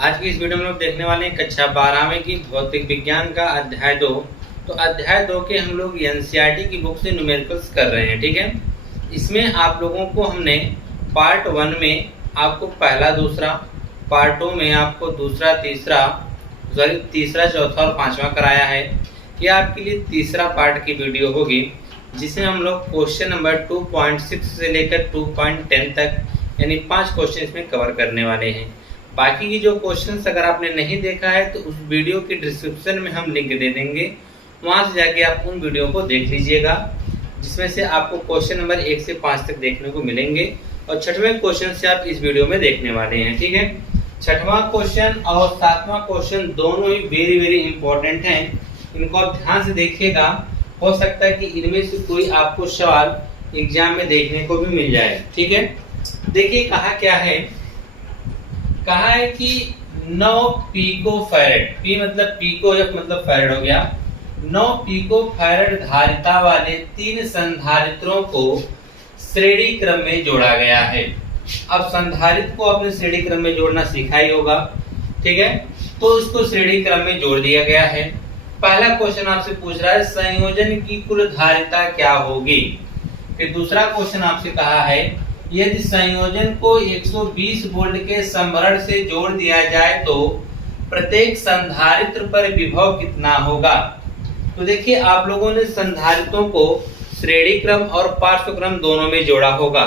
आज की इस वीडियो में लोग देखने वाले हैं कक्षा 12वीं की भौतिक विज्ञान का अध्याय 2। तो अध्याय 2 के हम लोग एनसीईआरटी की बुक से न्यूमेरिकल्स कर रहे हैं, ठीक है। इसमें आप लोगों को हमने पार्ट 1 में आपको पहला दूसरा, पार्ट 2 में आपको दूसरा तीसरा चौथा और पांचवा कराया है। ये आपके लिए तीसरा पार्ट की वीडियो होगी, जिसमें हम लोग क्वेश्चन नंबर 2.6 से लेकर 2.10 तक यानी 5 क्वेश्चन इसमें कवर करने वाले हैं। बाकी की जो क्वेश्चंस अगर आपने नहीं देखा है तो उस वीडियो के डिस्क्रिप्शन में हम लिंक दे देंगे, वहां से जाके आप उन वीडियो को देख लीजिएगा, जिसमें से आपको क्वेश्चन नंबर 1 से 5 तक देखने को मिलेंगे और 6वें क्वेश्चन से आप इस वीडियो में देखने वाले हैं, ठीक है। 6वां क्वेश्चन और 7वां क्वेश्चन दोनों ही वेरी इंपॉर्टेंट हैं। इनको आप ध्यान से देखिएगा, हो सकता है कि इनमें से कोई आपको सवाल एग्जाम में देखने को भी मिल जाए, ठीक है। देखिए कहा है कि 9 पिको फैरेड, पी मतलब पिको, एफ मतलब फैरेड हो गया। 9 पिको फैरेड धारिता वाले 3 संधारित्रों को श्रेणी क्रम में जोड़ा गया है। अब संधारित्र को अपने श्रेणी क्रम में जोड़ना सीखा ही होगा, ठीक है। तो इसको श्रेणी क्रम में जोड़ दिया गया है। पहला क्वेश्चन आपसे पूछ रहा है संयोजन की कुल धारिता क्या होगी। फिर दूसरा क्वेश्चन आपसे कहा है यदि संयोजन को 120 वोल्ट के संभरण से जोड़ दिया जाए तो प्रत्येक संधारित्र पर विभव कितना होगा। तो देखिए आप लोगों ने संधारित्रों को श्रेणी क्रम और पार्श्व क्रम दोनों में जोड़ा होगा।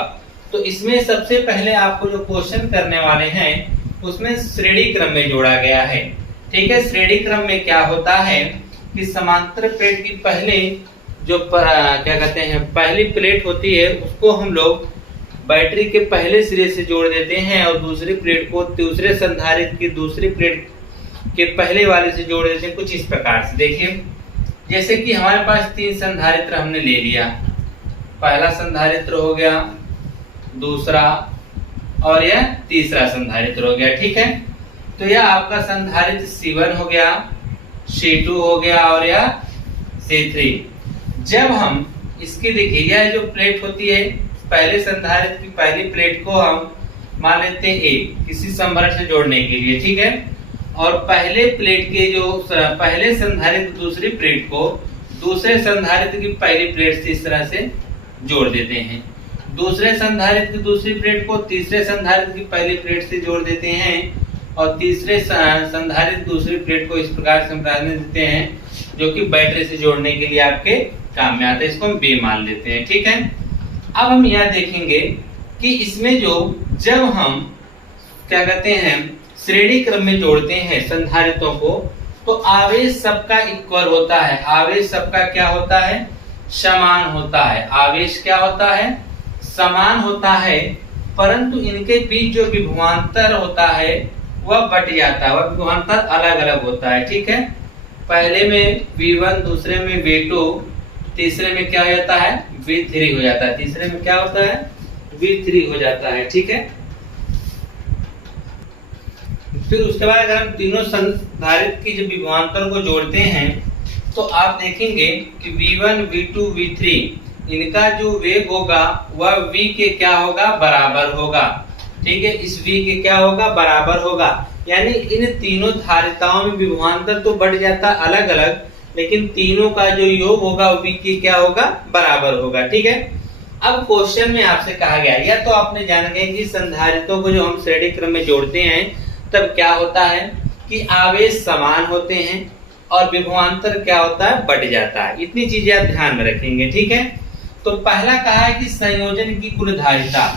तो इसमें सबसे पहले आपको जो क्वेश्चन करने वाले हैं उसमें श्रेणी क्रम में जोड़ा गया है, ठीक है। श्रेणी क्रम में क्या होता है कि समांतर प्लेट की पहली प्लेट होती है उसको हम लोग बैटरी के पहले सिरे से जोड़ देते हैं और दूसरी प्लेट को दूसरे संधारित्र की दूसरी प्लेट के पहले वाले से जोड़ देते हैं। कुछ इस प्रकार से देखिए, जैसे कि हमारे पास 3 संधारित्र हमने ले लिया, पहला संधारित्र हो गया, दूसरा और यह तीसरा संधारित्र हो गया, ठीक है। तो यह आपका संधारित्र C1 हो गया, C2 हो गया और यह C3। जब हम इसकी देखिए यह जो प्लेट होती है, पहले संधारित्र की पहली प्लेट को हम मान लेते हैं A किसी संभरक से जोड़ने के लिए, ठीक है। और पहले प्लेट के जो पहले संधारित्र दूसरी प्लेट को दूसरे संधारित्र की पहली प्लेट से इस तरह से जोड़ देते हैं। दूसरे संधारित्र की दूसरी प्लेट को तीसरे संधारित्र की पहली प्लेट से जोड़ देते हैं और तीसरे संधारित्र दूसरी प्लेट को इस प्रकार से प्राधान्य देते हैं, जो कि बैटरी से जोड़ने के लिए आपके काम में आता है। इसको हम B मान लेते हैं, ठीक है। अब हम यह देखेंगे कि इसमें जब हम श्रेणी क्रम में जोड़ते हैं संधारित्रों को, तो आवेश सबका इक्वल होता है। आवेश सबका क्या होता है? समान होता है। आवेश क्या होता है? समान होता है, परंतु इनके बीच जो विभवांतर होता है वह बट जाता है, वह विभवांतर अलग अलग होता है, ठीक है। पहले में V1, दूसरे में V2, तीसरे में क्या हो जाता है? V3 हो जाता है। तीसरे में क्या होता है? V3 हो जाता है, ठीक है। फिर उसके बाद अगर हम तीनों संधारित्र की जब विभवांतर को जोड़ते हैं तो आप देखेंगे कि V1, V2, V3 इनका जो वेग होगा वह V के क्या होगा? बराबर होगा, ठीक है। इस V के क्या होगा? बराबर होगा। यानी इन तीनों धारिताओं में विभवांतर तो बढ़ जाता अलग अलग, लेकिन तीनों का जो योग होगा वो V के क्या होगा? बराबर होगा, ठीक है। अब क्वेश्चन में आपसे कहा गया, या तो आपने जान गए कि संधारित्रों को जो हम श्रेणी क्रम में जोड़ते हैं तब क्या होता है कि आवेश समान होते हैं और विभवांतर क्या होता है? बढ़ जाता है। इतनी चीजें आप ध्यान में रखेंगे, ठीक है। तो पहला कहा है कि संयोजन की कुल धारिता,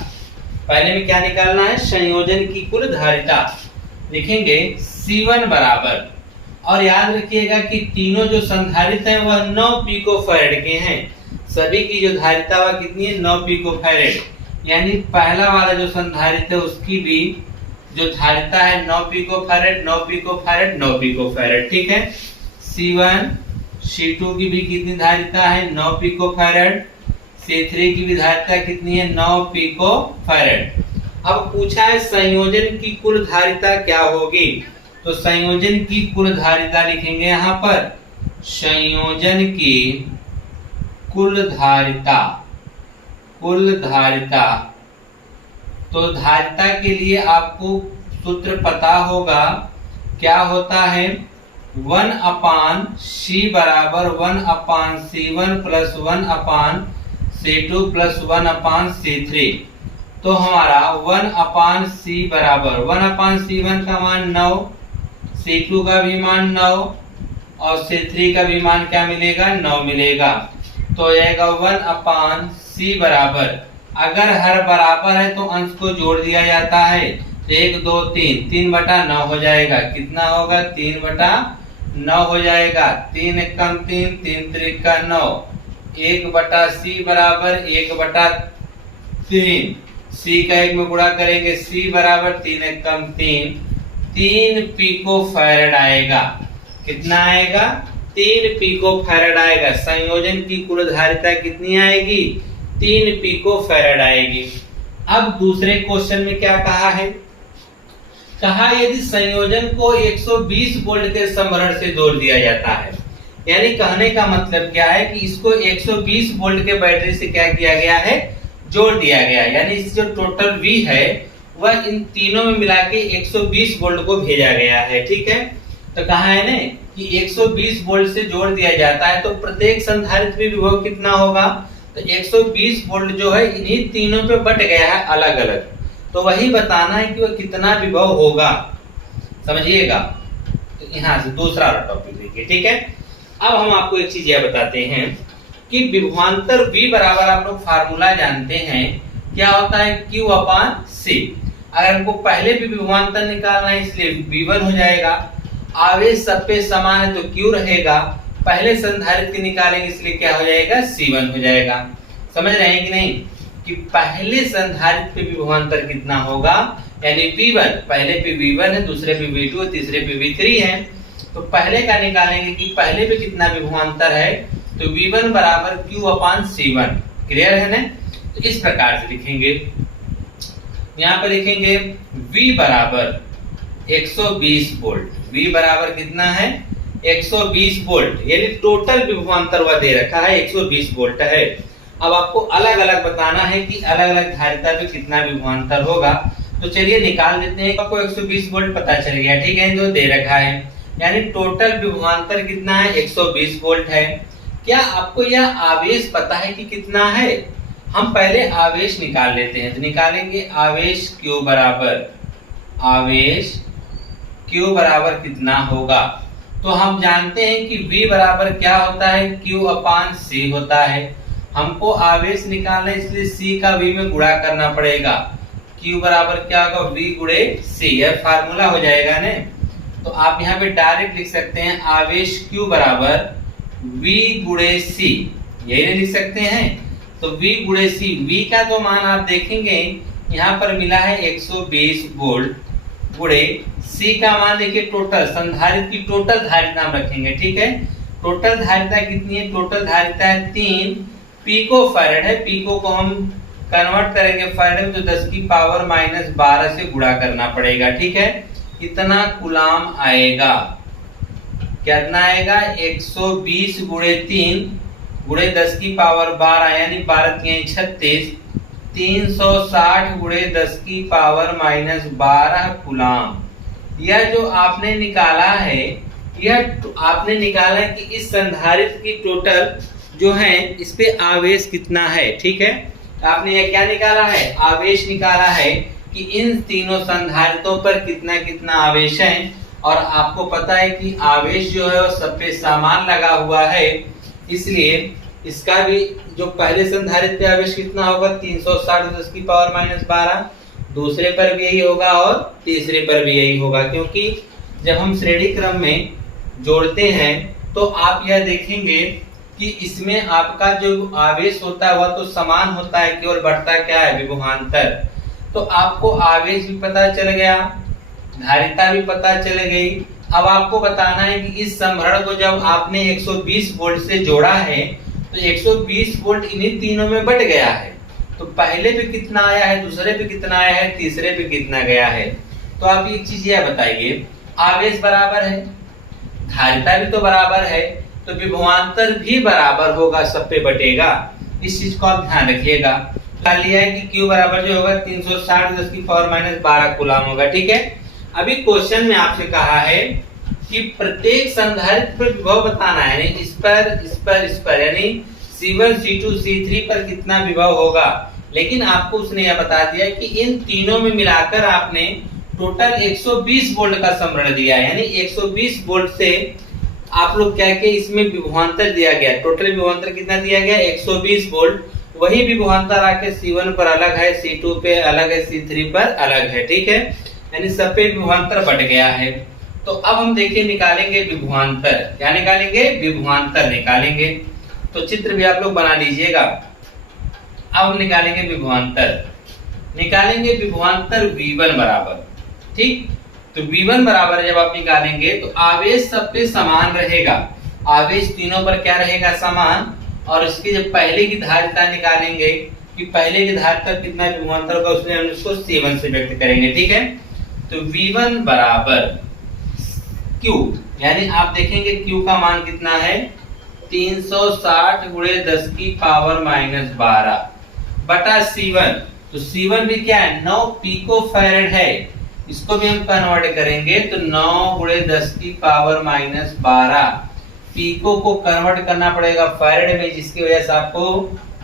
पहले में क्या निकालना है? संयोजन की कुल धारिता। लिखेंगे C1 बराबर, और याद रखिएगा कि तीनों जो संधारित्र हैं वह 9 पिको फैरेड के हैं। सभी की जो धारिता वह कितनी है? 9 पिको फैरेड। यानी पहला वाला जो संधारित्र है उसकी भी जो धारिता है 9 pico farad, 9 pico farad, 9 pico farad, ठीक है। C1, C2 की भी कितनी धारिता है? 9 पिको फैरेड। C3 की भी धारिता कितनी है? 9 पिको फैरेड। अब पूछा है संयोजन की कुल धारिता क्या होगी। तो संयोजन की कुल धारिता लिखेंगे यहाँ पर, संयोजन की कुल धारिता। तो धारिता के लिए आपको सूत्र पता होगा, क्या होता है 1/c बराबर 1/c1 plus 1/c2 plus 1/c3। तो हमारा 1/c बराबर 1/c1 का मान 9, c2 का भी मान 9 और c3 का भी मान क्या मिलेगा 9 मिलेगा। तो आएगा 1/c बराबर, अगर हर बराबर है तो अंश को जोड़ दिया जाता है, 1 2 3, 3/9 हो जाएगा। कितना होगा 3/9 हो जाएगा। 3 एकम 3, 3 त्रिका 9, 1/c बराबर 1/3, c का 1 में गुणा करेंगे, c बराबर 3 एकम 3 पिको फैराड आएगा। कितना आएगा 3 पिको फैराड आएगा। संयोजन की कुल धारिता कितनी आएगी 3 पिको फैराड आएगी। अब दूसरे क्वेश्चन में क्या कहा है, कहा यदि संयोजन को 120 वोल्ट के संभरण से जोड़ दिया जाता है, यानी कहने का मतलब क्या है कि इसको 120 वोल्ट के बैटरी से क्या किया गया है जोड़ दिया गया, यानी इस जो टोटल V है वह इन तीनों में मिला के 120 वोल्ट को भेजा गया है। ठीक है, तो कहा है ना कि 120 वोल्ट से जोड़ दिया जाता है तो प्रत्येक संधारित्र में विभव कितना होगा, तो 120 वोल्ट जो है इन्हीं तीनों पे बट गया है अलग अलग, तो वही बताना है कि वह कितना विभव होगा, समझिएगा। तो यहाँ से दूसरा टॉपिक देखिए। ठीक है, अब हम आपको एक चीज यह बताते हैं कि विभवांतर V बराबर आप लोग फार्मूला जानते हैं, क्या होता है Q/C। अगर हमको पहले भी विभवांतर निकालना है इसलिए V1 हो जाएगा। आवेश सब पे समान है तो Q रहेगा, पहले संधारित्र निकालेंगे इसलिए क्या हो जाएगा C1 हो जाएगा। समझ रहे हैं कि नहीं कि पहले संधारित्र पे विभवांतर कितना होगा, यानी V1, पहले पे V1 है, दूसरे पे V2 है, तीसरे पे V3 है। तो पहले का निकालेंगे कि पहले पे कितना विभवांतर है, तो V1 बराबर Q/C1। क्लियर है ना। तो इस प्रकार से लिखेंगे, यहाँ पे लिखेंगे V बराबर 120 वोल्ट। V बराबर कितना है 120 वोल्ट, यानी टोटल विभवांतर वह दे रखा है 120 वोल्ट है। अब आपको अलग अलग बताना है कि अलग अलग धारिता पे कितना विभवांतर होगा। तो चलिए निकाल देते हैं। आपको 120 वोल्ट पता चल गया, ठीक है, जो दे रखा है, यानी टोटल विभवांतर कितना है 120 वोल्ट है। क्या आपको यह आवेश पता है कि कितना है, हम पहले आवेश निकाल लेते हैं। तो निकालेंगे आवेश Q बराबर कितना होगा, तो हम जानते हैं कि V बराबर क्या होता है Q/C होता है। हमको आवेश निकालना है इसलिए C का V में गुणा करना पड़ेगा। Q बराबर क्या होगा V गुणे C, यह फार्मूला हो जाएगा ना। तो आप यहाँ पे डायरेक्ट लिख सकते हैं आवेश Q बराबर V गुणे C, यही लिख सकते हैं। तो V गुणे C, V का तो मान आप देखेंगे यहाँ पर मिला है 120 वोल्ट गुणे C का मान देखिए टोटल संधारित्र की टोटल धारिता हम रखेंगे। ठीक है, टोटल धारिता कितनी है, टोटल धारिता है 3 पिको फैराड है। पिको को हम कन्वर्ट करेंगे फैराड में तो 10 की पावर -12 से गुणा करना पड़ेगा। ठीक है, कितना कूलाम आएगा, कितना आएगा 120 गुणे 3 गुणे 10 की पावर 12 यानी 12 3 36, 360 गुणे 10 की पावर -12 कूलाम। यह जो आपने निकाला है, यह आपने निकाला है कि इस संधारित्र की टोटल जो है इस पे आवेश कितना है। ठीक है, आपने यह क्या निकाला है, आवेश निकाला है कि इन तीनों संधारित्रों पर कितना कितना आवेश है। और आपको पता है कि आवेश जो है वो सब पे समान लगा हुआ है, इसलिए इसका भी जो पहले संधारित्र पे आवेश कितना होगा 360 10 की पावर -12, दूसरे पर भी यही होगा और तीसरे पर भी यही होगा। क्योंकि जब हम श्रेणी क्रम में जोड़ते हैं तो आप यह देखेंगे कि इसमें आपका जो आवेश होता है वह तो समान होता है, केवल बढ़ता क्या है विभवांतर। तो आपको आवेश भी पता चल गया, धारिता भी पता चल गई। अब आपको बताना है कि इस संभरण को जब आपने 120 वोल्ट से जोड़ा है तो 120 वोल्ट इन्हीं तीनों में बट गया है। तो पहले पे कितना आया है, दूसरे पे कितना आया है, तीसरे पे कितना गया है। तो आप एक चीज यह बताइए, आवेश बराबर है, धारिता भी तो बराबर है, तो विभवांतर भी बराबर होगा, सब पे बटेगा। इस चीज को आप ध्यान रखिएगा। लिया है कि Q बराबर जो होगा 360 10 की पावर -12 कूलाम होगा। ठीक है, अभी क्वेश्चन में आपसे कहा है कि प्रत्येक संधारित्र पर विभव बताना है, यानी इस पर यानी C1 C2 C3 पर कितना विभव होगा। लेकिन आपको उसने यह बता दिया कि इन तीनों में मिलाकर आपने टोटल 120 वोल्ट का समरण दिया, यानी 120 वोल्ट से आप लोग क्या कि इसमें विभवांतर दिया गया, टोटल विभवांतर कितना दिया गया 120 वोल्ट। वही विभवांतर आके C1 पर अलग है, C2 पे अलग है, C3 पर अलग है, ठीक है, यानी सब पे विभवांतर बट गया है। तो अब हम देखिए निकालेंगे विभवांतर, क्या निकालेंगे, विभवांतर निकालेंगे। तो चित्र भी आप लोग बना लीजिएगा। अब हम निकालेंगे विभवांतर V1 बराबर, ठीक। तो V1 बराबर जब आप निकालेंगे तो आवेश सब पे समान रहेगा, आवेश तीनों पर क्या रहेगा, समान। और इसकी जब पहले की धारिता निकालेंगे कि पहले की धारिता कितना विभवांतर होगा, उसमें हम इसको C1 से व्यक्त करेंगे, ठीक है। तो V1 बराबर Q, यानी आप देखेंगे Q का मान कितना है 360 गुणे 10 की पावर माइनस 12 बटा C1। तो C1 भी क्या है 9 पिको फैरेड है, इसको भी हम कन्वर्ट करेंगे तो 9 गुणे 10 की पावर माइनस 12। पिको को कन्वर्ट करना पड़ेगा फैरेड में, जिसकी वजह से आपको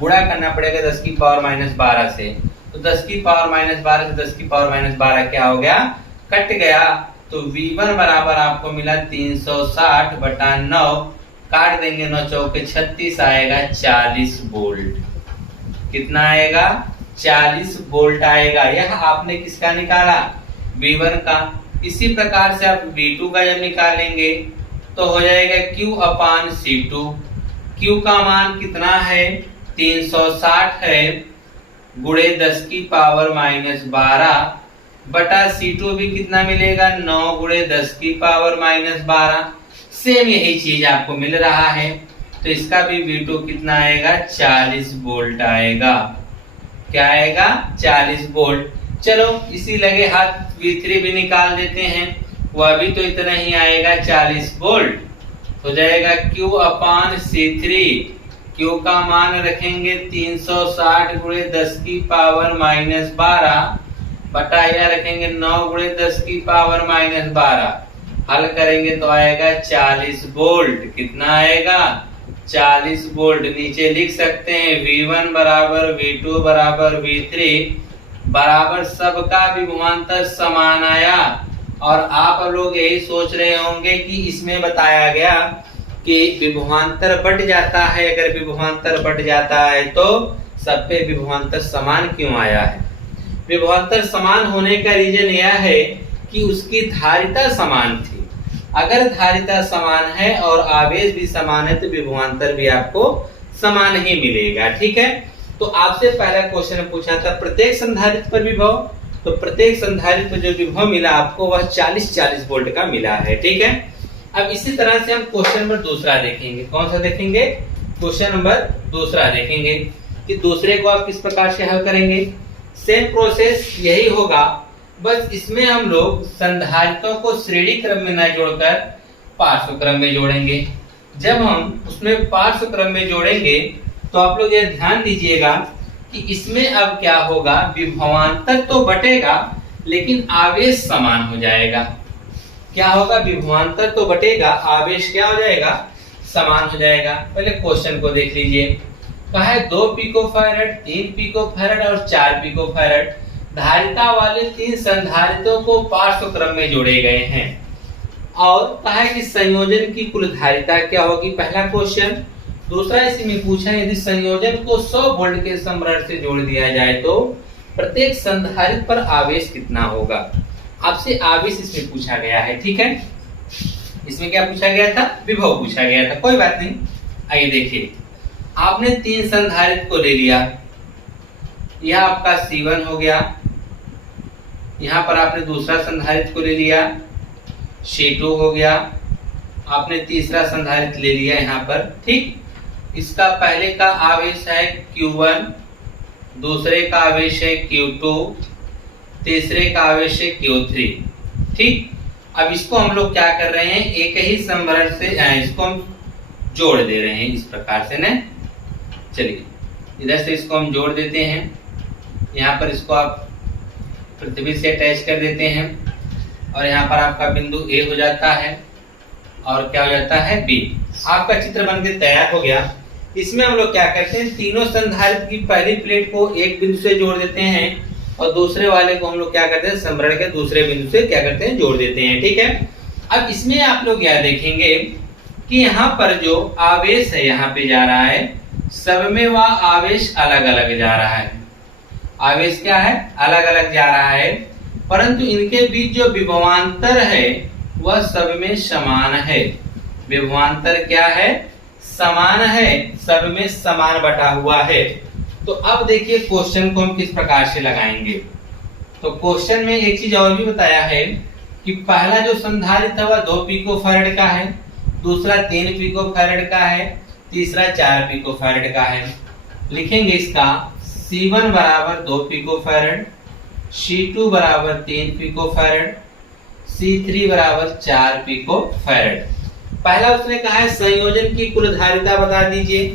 गुणा करना पड़ेगा 10 की पावर माइनस 12 से। तो 10 की पावर माइनस 12 से 10 की पावर माइनस 12 क्या हो गया, कट गया। तो V1 बराबर आपको मिला 360 बटा 9, काट देंगे 9 चौके 36, आएगा 40 वोल्ट। कितना आएगा, 40 वोल्ट आएगा। यह आपने किसका निकाला, V1 का। इसी प्रकार से आप V2 का जब निकालेंगे तो हो जाएगा Q अपान C2। Q का मान कितना है 360 है, गुणे 10 की पावर माइनस 12 बटा C2 भी कितना मिलेगा 9 गुणे 10 की पावर माइनस 12। सेम यही चीज आपको मिल रहा है, तो इसका भी V2 कितना आएगा 40 वोल्ट आएगा। क्या आएगा 40 वोल्ट। चलो इसी लगे हाथ V3 भी निकाल देते हैं, वह भी तो इतना ही आएगा 40 वोल्ट। हो जाएगा Q अपान C3। Q का मान रखेंगे 360 गुणे 10 की पावर माइनस 12 बटा यह रखेंगे 9 गुणे 10 की पावर माइनस 12। हल करेंगे तो आएगा 40 वोल्ट। कितना आएगा 40 वोल्ट। नीचे लिख सकते हैं V1 बराबर V2 बराबर V3 बराबर सबका विभवांतर समान आया। और आप लोग यही सोच रहे होंगे कि इसमें बताया गया कि विभवांतर बट जाता है, अगर विभवांतर बट जाता है तो सब पे विभवांतर समान क्यों आया है। विभवांतर समान होने का रीजन यह है कि उसकी धारिता समान थी। अगर धारिता समान है और आवेश भी समान है तो विभवांतर भी आपको समान ही मिलेगा, ठीक है। तो आपसे पहला क्वेश्चन पूछा था प्रत्येक संधारित्र पर विभव, तो प्रत्येक संधारित्र पर जो विभव मिला आपको वह 40 वोल्ट का मिला है, ठीक है। अब इसी तरह से हम क्वेश्चन नंबर दूसरा देखेंगे। कौन सा देखेंगे, क्वेश्चन नंबर दूसरा देखेंगे कि दूसरे को आप किस प्रकार से हल करेंगे। सेम प्रोसेस यही होगा, बस इसमें हम लोग संधारित्रों को श्रेणी क्रम में न जोड़कर पार्श्व क्रम में जोड़ेंगे। जब हम उसमें पार्श्व क्रम में जोड़ेंगे तो आप लोग यह ध्यान दीजिएगा कि इसमें अब क्या होगा, विभवांतर तो बटेगा लेकिन आवेश समान हो जाएगा। क्या होगा, विभवांतर तो बटेगा, आवेश क्या हो जाएगा, समान हो जाएगा। पहले क्वेश्चन को देख लीजिए। कहा है 2 पिकोफैरेड, 3 पिकोफैरेड और 4 पिकोफैरेड धारिता वाले 3 संधारित्रों को पार्श्व क्रम में जोड़े गए हैं। और कहा है कि संयोजन की कुल धारिता क्या होगी, पहला क्वेश्चन। दूसरा इसमें पूछा है यदि संयोजन को 100 वोल्ट के समरण से जोड़ दिया जाए तो प्रत्येक संधारित्र पर आवेश कितना होगा। आपसे आवेश इसमें पूछा गया है, ठीक है। इसमें क्या पूछा गया था, विभव पूछा गया था, कोई बात नहीं। आइए देखिए, आपने 3 संधारित्र को ले लिया, यह आपका C1 हो गया। यहाँ पर आपने दूसरा संधारित्र को ले लिया, C2 हो गया। आपने तीसरा संधारित्र ले लिया यहाँ पर, ठीक। इसका पहले का आवेश है Q1, दूसरे का आवेश है Q2, तीसरे का आवेश है Q3, ठीक। अब इसको हम लोग क्या कर रहे हैं, एक ही समरण से इसको हम जोड़ दे रहे हैं इस प्रकार से न। चलिए इधर से इसको हम जोड़ देते हैं, यहाँ पर इसको आप पृथ्वी से अटैच कर देते हैं। और यहाँ पर आपका बिंदु ए हो जाता है और क्या हो जाता है बी। आपका चित्र बनके तैयार हो गया। इसमें हम लोग क्या करते हैं, तीनों संधारित्र की पहली प्लेट को एक बिंदु से जोड़ देते हैं और दूसरे वाले को हम लोग क्या करते हैं, संभरण के दूसरे बिंदु से क्या करते हैं, जोड़ देते हैं। ठीक है। अब इसमें आप लोग यह देखेंगे कि यहाँ पर जो आवेश है यहाँ पे जा रहा है, सब में वह आवेश अलग अलग जा रहा है। आवेश क्या है, अलग अलग जा रहा है, परंतु इनके बीच जो विभवांतर है वह सब में समान है। विभवांतर क्या है, समान है, सब में समान बटा हुआ है। तो अब देखिए क्वेश्चन को हम किस प्रकार से लगाएंगे। तो क्वेश्चन में एक चीज और भी बताया है कि पहला जो संधारित्र है वह 2 पिकोफैरेड का है, दूसरा 3 पिकोफैरेड का है, तीसरा 4 पिकोफैरेड का है। लिखेंगे इसका C1 बराबर 2 पिकोफैरेड, C2 बराबर 3 पिकोफैरेड, C3 बराबर 4 पिकोफैरेड। पहला उसने कहा है संयोजन की कुल धारिता बता दीजिए।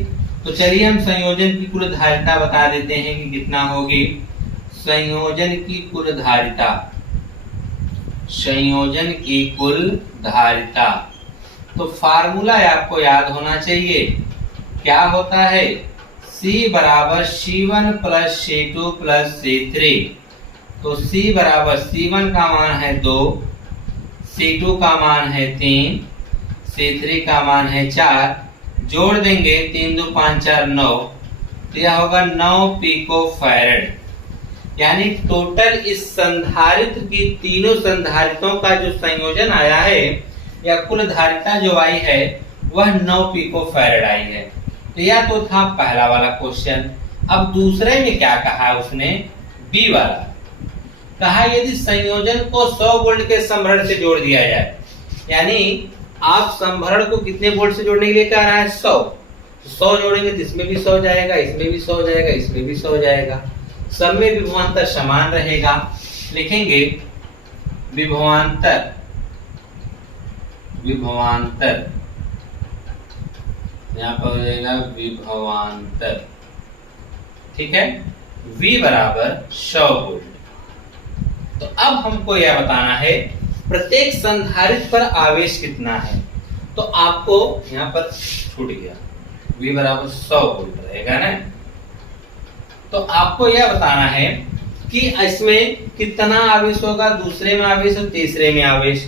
तो चलिए हम संयोजन की कुल धारिता बता देते हैं कि कितना होगी। संयोजन की कुल धारिता, संयोजन की कुल धारिता, तो फार्मूला आपको याद होना चाहिए। क्या होता है, C बराबर C1 plus C2 plus C3। तो C बराबर C1 का मान है 2, C2 का मान है 3, C3 का मान है 4। जोड़ देंगे 3 2 5 4 9, तो यह होगा 9 पिकोफैरेड। यानी टोटल इस संधारित्र की तीनों संधारित्रों का जो संयोजन आया है या कुल धारिता जो आई है वह 9 पिकोफैरेड आई है। तो यह तो था पहला वाला क्वेश्चन। अब दूसरे में क्या कहा उसने, बी वाला कहा यदि संयोजन को 100 वोल्ट के संभरण से जोड़ दिया जाए, यानी आप संभरण को कितने वोल्ट से जोड़ने के लिए कह रहा है, 100। 100 जोड़ेंगे तो इसमें भी 100 जाएगा, इसमें भी 100 जाएगा, इसमें भी 100 जाएगा, सब में विभवांतर समान रहेगा। लिखेंगे विभवांतर, विभवांतर यहाँ पर हो जाएगा विभवांतर। ठीक है, V बराबर 100 वोल्ट। तो अब हमको यह बताना है प्रत्येक संधारित्र पर आवेश कितना है। तो आपको यहाँ पर छूट गया, V बराबर 100 वोल्ट रहेगा ना। तो आपको यह बताना है कि इसमें कितना आवेश होगा, दूसरे में आवेश और तीसरे में आवेश।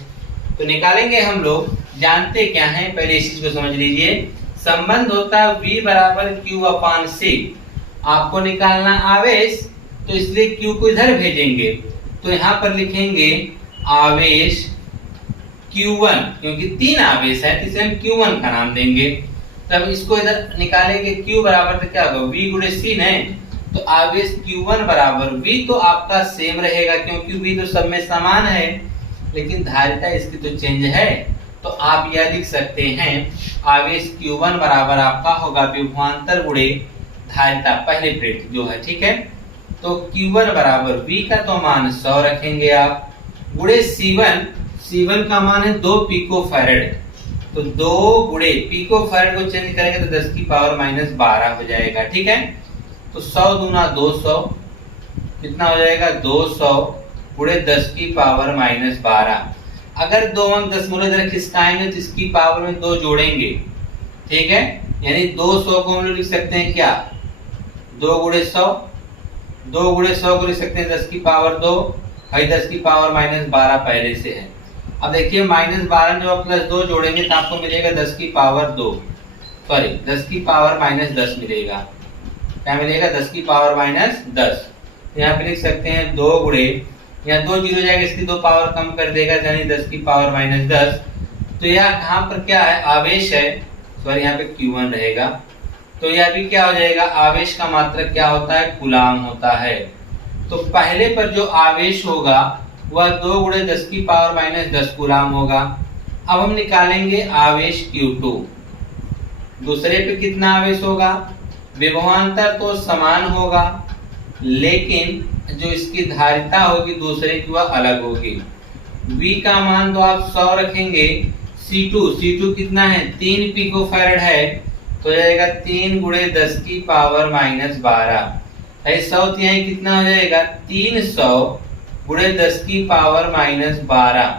तो निकालेंगे हम लोग, जानते क्या है, पहले इस चीज को समझ लीजिए। संबंध होता है V बराबर Q अपान C। आपको निकालना आवेश, तो इसलिए Q को इधर भेजेंगे। तो यहाँ पर लिखेंगे आवेश Q1, क्योंकि 3 आवेश है, इसे हम Q1 का नाम देंगे। तब इसको इधर निकालेंगे, Q बराबर तो क्या होगा, V गुणे C है। तो आवेश Q1 बराबर V तो आपका सेम रहेगा, क्योंकि V तो सब में समान है, लेकिन धारिता इसकी तो चेंज है। तो आप यह लिख सकते हैं आवेश Q1 बराबर आपका होगा विभवांतर गुणे धारिता पहले प्लेट जो है। ठीक है, तो Q1 बराबर V का तो मान 100 रखेंगे आप, गुणे C1, C1 का मान है 2 पिकोफैरेड। तो 2 गुणे पिकोफैरेड को चेंज करेंगे तो 10 की पावर माइनस 12 हो जाएगा। ठीक है, तो 100 दूना 200, कितना हो जाएगा 200 गुणे 10 की पावर माइनस 12। अगर 2 अंक दशमलव इधर खिसकाएंगे तो इसकी पावर में 2 जोड़ेंगे। ठीक है, यानी 200 को हम लोग लिख सकते हैं क्या, 2 गुणे 100, 2 गुणे 100 को लिख सकते हैं 10 की पावर 2, भाई 10 की पावर माइनस 12 पहले से है। अब देखिए माइनस 12 में जब प्लस 2 जोड़ेंगे तो आपको मिलेगा 10 की पावर 2, सॉरी 10 की पावर माइनस 10 मिलेगा। क्या मिलेगा, 10 की पावर माइनस 10। यहाँ पे लिख सकते हैं 2 गुणे, यहाँ 2 जीरो जाएगा, इसकी 2 पावर कम कर देगा, यानी 10 की पावर माइनस 10। तो यह कहाँ पर क्या है, आवेश है, सॉरी यहाँ पे Q1 रहेगा। तो यह भी क्या हो जाएगा, आवेश का मात्रक क्या होता है, कूलाम होता है। तो पहले पर जो आवेश होगा वह 2 गुणे 10 की पावर माइनस 10 कूलाम होगा। अब हम निकालेंगे आवेश Q2। दूसरे पे कितना आवेश होगा, विभवांतर तो समान होगा, लेकिन जो इसकी धारिता होगी दूसरे की वह अलग होगी। V का मान तो आप 100 रखेंगे। C2 कितना है, 3 पिकोफैरेड है, तो जाएगा 3 गुणे 10 की पावर माइनस 12। 100 कितना हो जाएगा, 300 गुणे 10 की पावर माइनस 12।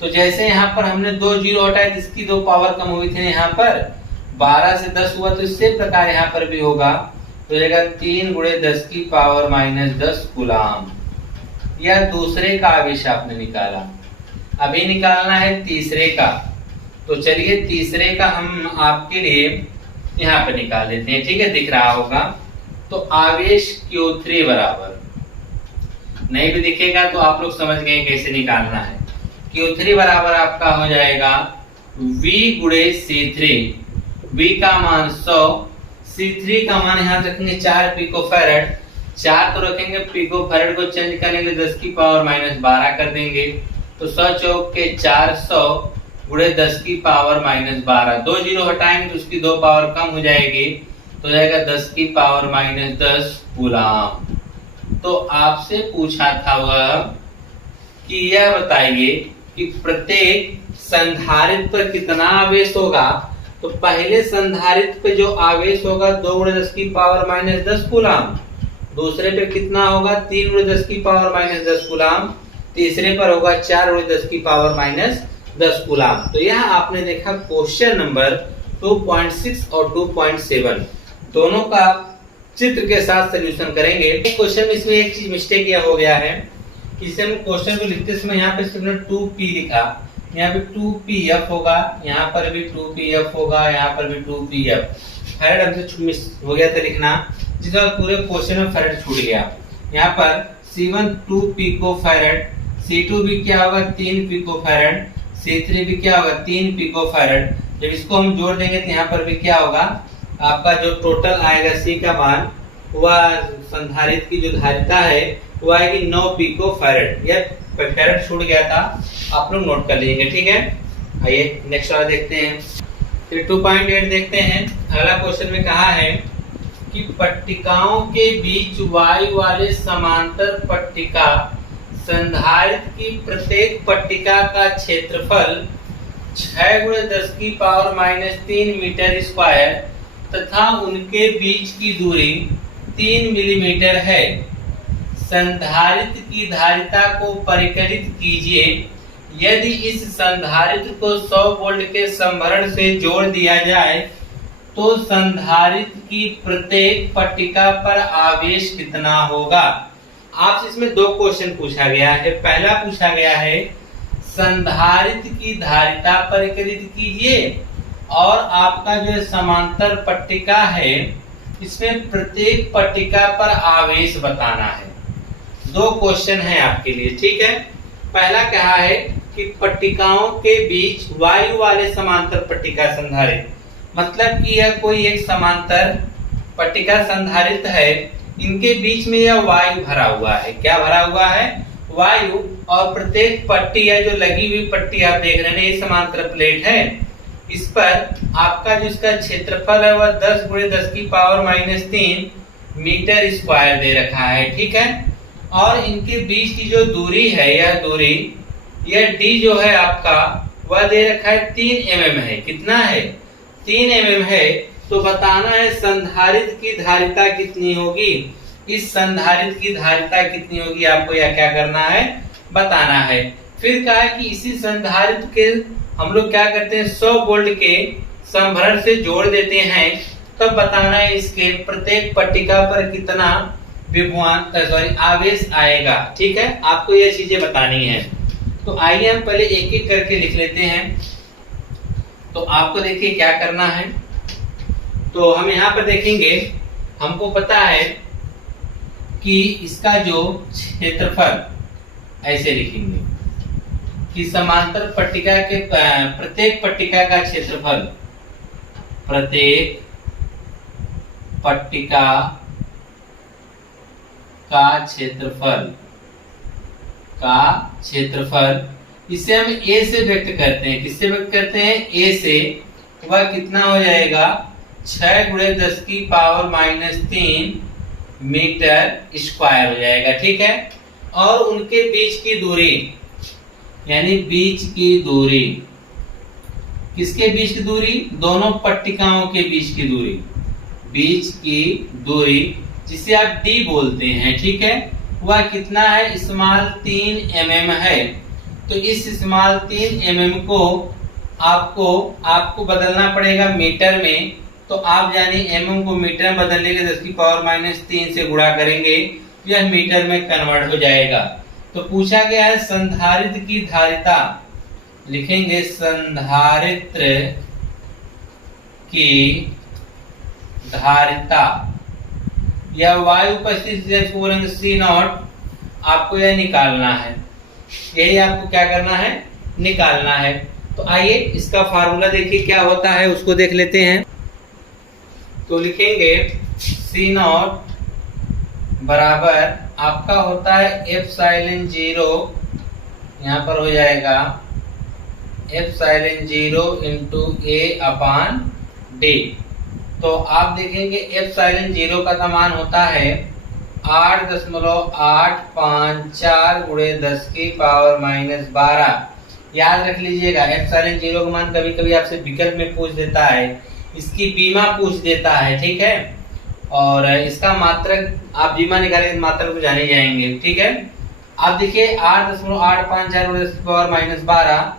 तो जैसे यहाँ पर हमने 2 जीरो हटाए तो इसकी 2 पावर कम हुई थी, यहाँ पर 12 से 10 हुआ, तो इसी प्रकार यहाँ पर भी होगा। तो जाएगा 3 गुणे 10 की पावर माइनस 10 कूलाम। यह दूसरे का आवेश आपने निकाला। अभी निकालना है तीसरे का। तो चलिए तीसरे का हम आपके लिए यहाँ पे निकाल लेते हैं, ठीक है, दिख रहा होगा। तो आवेश Q3 बराबर, नहीं भी दिखेगा तो आप लोग समझ गए कैसे निकालना है। Q3 बराबर आपका हो जाएगा V गुणे C3। V का मान 100, C3 का मान यहाँ रखेंगे 4 पिकोफैरड। 4 तो रखेंगे, पिकोफैरड को चेंज करेंगे 10 की पावर माइनस 12 कर देंगे। तो 100 चौक के 400 गुणे 10 की पावर माइनस 12। 2 जीरो हटाएंगे तो उसकी 2 पावर कम हो जाएगी, तो जाएगा 10 की पावर माइनस 10 कूलाम। तो आपसे पूछा था वह कि यह बताइए कि प्रत्येक संधारित्र पर कितना आवेश होगा। तो पहले संधारित्र पे जो आवेश होगा 2 गुणे 10 की पावर माइनस 10 कूलाम। दूसरे पे कितना होगा 3 गुणे 10 की पावर माइनस 10 कूलाम। तीसरे पर होगा 4 गुणे 10 की पावर माइनस 10 कूलाम। तो यह आपने देखा क्वेश्चन नंबर 2.6 और 2.7 दोनों का चित्र के साथ सॉल्यूशन करेंगे। क्वेश्चन में इसमें एक चीज मिस्टेक यह हो गया है कि इसे हम क्वेश्चन को लिखते समय यहाँ पे सिर्फ 2p लिखा, यहाँ पे 2pf होगा, यहाँ पर भी 2pf होगा, यहाँ पर भी 2pf। फैरड हमसे मिस हो गया था लिखना, जिसका पूरे क्वेश्चन में फैरड छूट गया। यहाँ पर C1 2 पिकोफैरड, C2 भी क्या होगा 3 पिकोफैरड, C3 भी क्या होगा 3 पिकोफैरड। जब इसको हम जोड़ देंगे तो यहाँ पर भी क्या होगा, आपका जो टोटल आएगा C का मान, वह संधारित्र की जो धारिता है वो आएगी 9 पिकोफैरड। यह फैरड छूट गया था, आप लोग नोट कर लीजिएगा, ठीक है। आइए नेक्स्ट वाला देखते हैं। फिर 2.8 देखते हैं। अगला क्वेश्चन में कहा है कि पट्टिकाओं के बीच वायु वाले समांतर पट्टिका संधारित्र की प्रत्येक पट्टिका का क्षेत्रफल 6 गुणे 10 की पावर माइनस 3 मीटर स्क्वायर तथा उनके बीच की दूरी 3 मिलीमीटर है। संधारित्र की धारिता को परिकलित कीजिए। यदि इस संधारित्र को 100 वोल्ट के संभरण से जोड़ दिया जाए तो संधारित्र की प्रत्येक पट्टिका पर आवेश कितना होगा। आपसे इसमें 2 क्वेश्चन पूछा गया है। पहला पूछा गया है संधारित्र की धारिता परिकलित कीजिए, और आपका जो समांतर पट्टिका है इसमें प्रत्येक पट्टिका पर आवेश बताना है। 2 क्वेश्चन है आपके लिए, ठीक है। पहला कहा है कि पट्टिकाओं के बीच वायु वाले समांतर पट्टिका संधारित्र, मतलब कि यह कोई एक समांतर पट्टिका संधारित्र है, इनके बीच में यह वायु भरा हुआ है। क्या भरा हुआ है? वायु। और प्रत्येक पट्टी है जो लगी हुई पट्टी आप देख रहे हैं, ये समांतर प्लेट है। इस पर आपका जो इसका क्षेत्रफल है वह 10 गुणे 10 की पावर माइनस 3 मीटर स्क्वायर दे रखा है, ठीक है। और इनके बीच की जो दूरी है, यह दूरी, यह d जो है आपका वह दे रखा है 3 mm है। कितना है? 3 mm है। तो बताना है संधारित्र की धारिता कितनी होगी। इस संधारित्र की धारिता कितनी होगी आपको यह क्या करना है, बताना है। फिर कहा है कि इसी संधारित्र के हम लोग क्या करते हैं 100 वोल्ट के संभरण से जोड़ देते हैं, तब बताना है इसके प्रत्येक पट्टिका पर कितना आवेश आएगा, ठीक है। आपको ये चीजें बतानी है। तो आइए हम पहले एक एक करके लिख लेते हैं। तो आपको देखिए क्या करना है। तो हम यहाँ पर देखेंगे, हमको पता है कि इसका जो क्षेत्रफल, ऐसे लिखेंगे कि समांतर पट्टिका के प्रत्येक पट्टिका का क्षेत्रफल, प्रत्येक पट्टिका का क्षेत्रफल इसे हम a से व्यक्त करते हैं। किससे व्यक्त करते हैं? a से। वह कितना हो जाएगा 6 गुणे 10 की पावर माइनस 3 मीटर स्क्वायर हो जाएगा, ठीक है। और उनके बीच की दूरी, यानी बीच की दूरी, किसके बीच की दूरी? दोनों पट्टिकाओं के बीच की दूरी, बीच की दूरी जिसे आप d बोलते हैं, ठीक है। वह कितना है, स्मॉल 3 mm है। तो इस स्मॉल 3 mm को आपको बदलना पड़ेगा मीटर में। तो आप जानिए mm को मीटर में बदलने के 10⁻³ से गुणा करेंगे, यह मीटर में कन्वर्ट हो जाएगा। तो पूछा गया है संधारित्र की धारिता, लिखेंगे संधारित्र की धारिता या वायु उपस्थिति बोलेंगे C0। आपको यह निकालना है, यही आपको क्या करना है, निकालना है। तो आइए इसका फार्मूला देखिए क्या होता है, उसको देख लेते हैं। तो लिखेंगे C0 बराबर आपका होता है ε0, यहाँ पर हो जाएगा ε0 इंटू A/D। तो आप देखेंगे ε0 का मान होता है 8.854 गुणे 10⁻⁻12। याद रख लीजिएगा ε0 का मान कभी कभी आपसे विकल्प में पूछ देता है, इसकी बीमा पूछ देता है, ठीक है। और इसका मात्रक आप बीमा निकालेंगे मात्रक को जाने जाएंगे, ठीक है। आप देखिए 8.854 गुणे 10⁻12।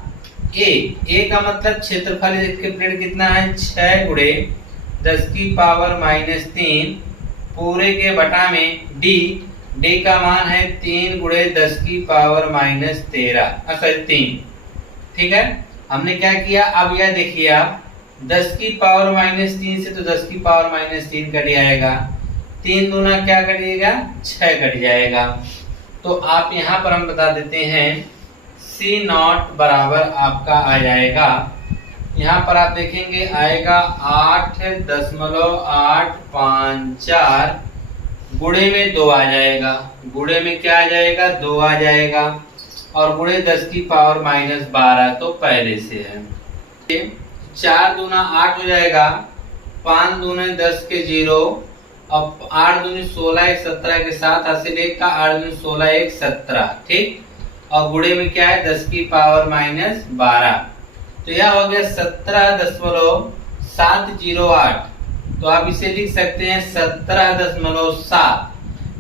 ए का मतलब क्षेत्रफल के प्लेट कितना है, 6 गुणे 10⁻³ पूरे के बटा में डी का मान है 3 गुणे 10⁻13। ठीक है, हमने क्या किया, अब यह देखिए आप 10⁻³ से तो 10⁻³ कट जाएगा, 3 दूना क्या कटिएगा, 6 कट जाएगा। तो आप यहाँ पर हम बता देते हैं C0 बराबर आपका आ जाएगा, यहाँ पर आप देखेंगे आएगा 8.854 गुणे में 2 आ जाएगा, गुणे में क्या आ जाएगा, 2 आ जाएगा, और गुणे 10⁻12 तो पहले से है। 4 दूना 8 हो जाएगा, 5 दूने 10 के 0, अब 8 दूनी 16 1 17 के साथ हासिल 1 का 8 दूनी 16 1 17, ठीक। और गुणे में क्या है 10⁻12, तो यह हो गया 17.708। तो आप इसे लिख सकते हैं 17.7,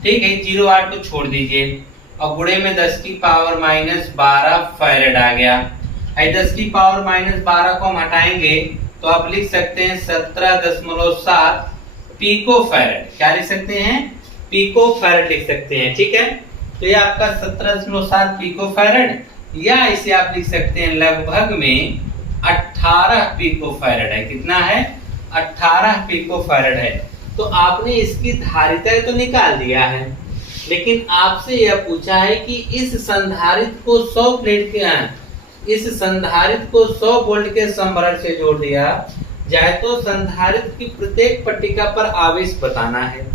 ठीक है। 08 को छोड़ दीजिए और गुणे में 10⁻12 फैरेड आ गया। 10⁻12 को हम हटाएंगे तो आप लिख सकते हैं 17.7 पिको फैरेड। क्या लिख सकते हैं, पिको फैरेड लिख सकते हैं, ठीक है। तो ये आपका 17.7 पिको फैरेड, या इसे आप लिख सकते हैं लगभग में 18 पिको फैरेड है। कितना है, 18 पिको फैरेड है। तो आपने इसकी धारिता तो निकाल दिया है, लेकिन आपसे यह पूछा है कि इस संधारित्र को 100 प्लेट के इस संधारित्र को 100 वोल्ट के संभरण से जोड़ दिया जाए तो संधारित्र की प्रत्येक पट्टिका पर आवेश बताना है